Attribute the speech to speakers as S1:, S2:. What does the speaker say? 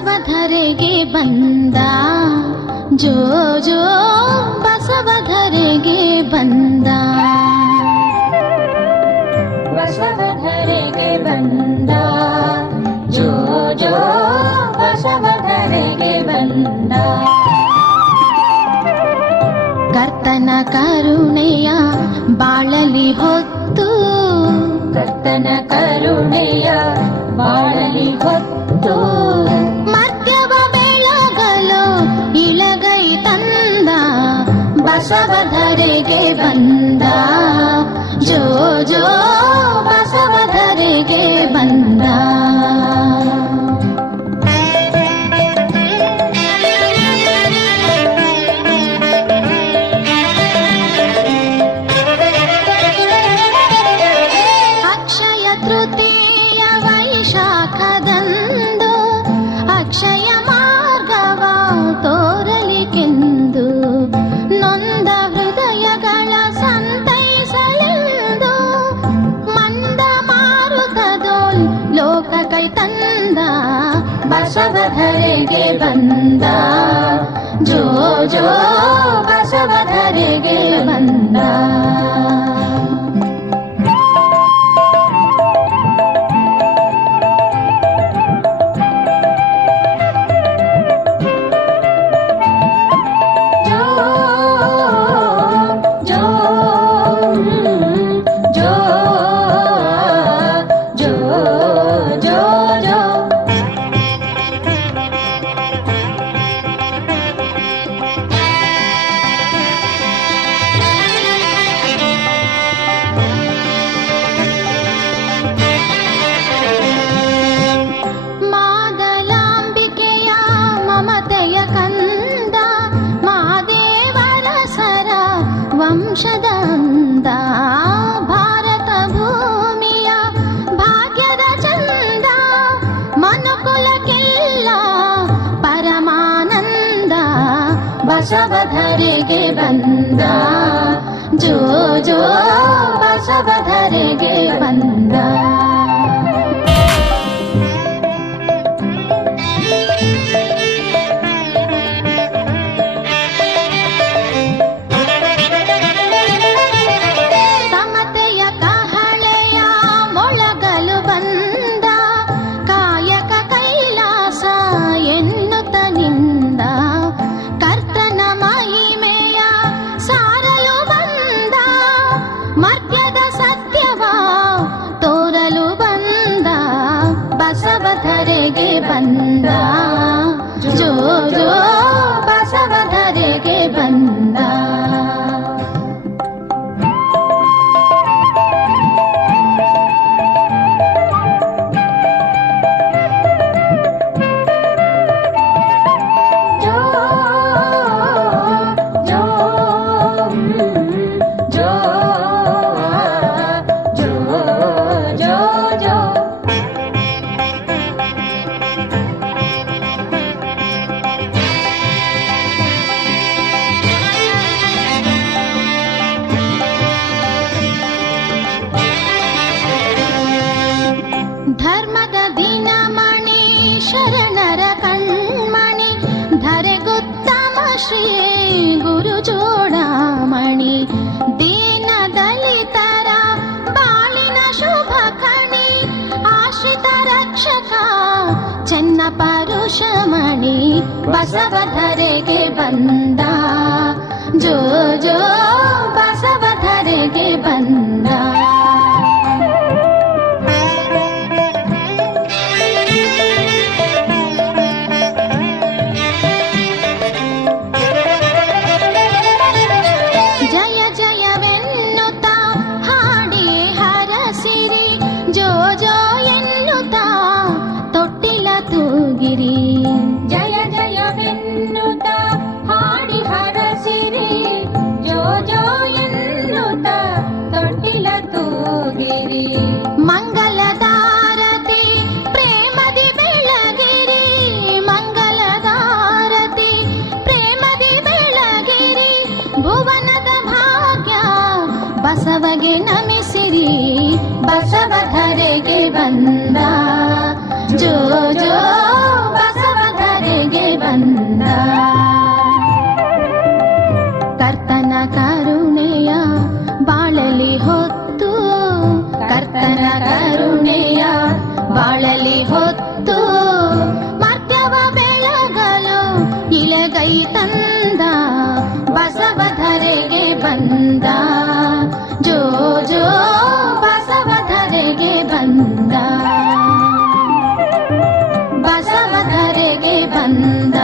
S1: ಬಸವಧರೆಗೆ ಬಂದ. ಜೋ ಜೋ, ಬಸವಧರೆಗೆ ಬಂದ.
S2: ಬಸವಧರೆಗೆ ಬಂದ. ಜೋ ಜೋ, ಬಸವಧರೆಗೆ ಬಂದ.
S1: ಕರ್ತನ ಕರುಣೆಯ ಬಾಳಲಿ ಹೊತ್ತು.
S2: ಕರ್ತನ ಕರುಣೆಯ ಬಾಳಲಿ ಹೊತ್ತು.
S1: मसव धर बो जो मसधरे बन्द। बंद जो जो भाषा ಗೆ ಬಂದ शरणर कण्मणि धरे श्री गुरुजोडमणि दीन दलितरा बाल शुभखणी आश्रित रक्षा चन्नपरुषमणि वसव धरे बन्दा। जो जो ನಮಿಸಿರಿ, ಬಸವಧರೆಗೆ ಬಂದ.
S2: ಜೋ ಜೋ,
S1: ಬಸವಧರೆಗೆ ಬಂದ. ಕರ್ತನ ಕರುಣೆಯ ಬಾಳಲಿ ಹೊತ್ತು, ಕರ್ತನ ಕರುಣೆಯ ಬಾಳಲಿ ಹೊತ್ತು, ಮರ್ತ್ಯವ ಬೆಳಗಲು ಇಲಗೈ ತಂದ, ಬಸವಧರೆಗೆ ಬಂದ. ಬಂದ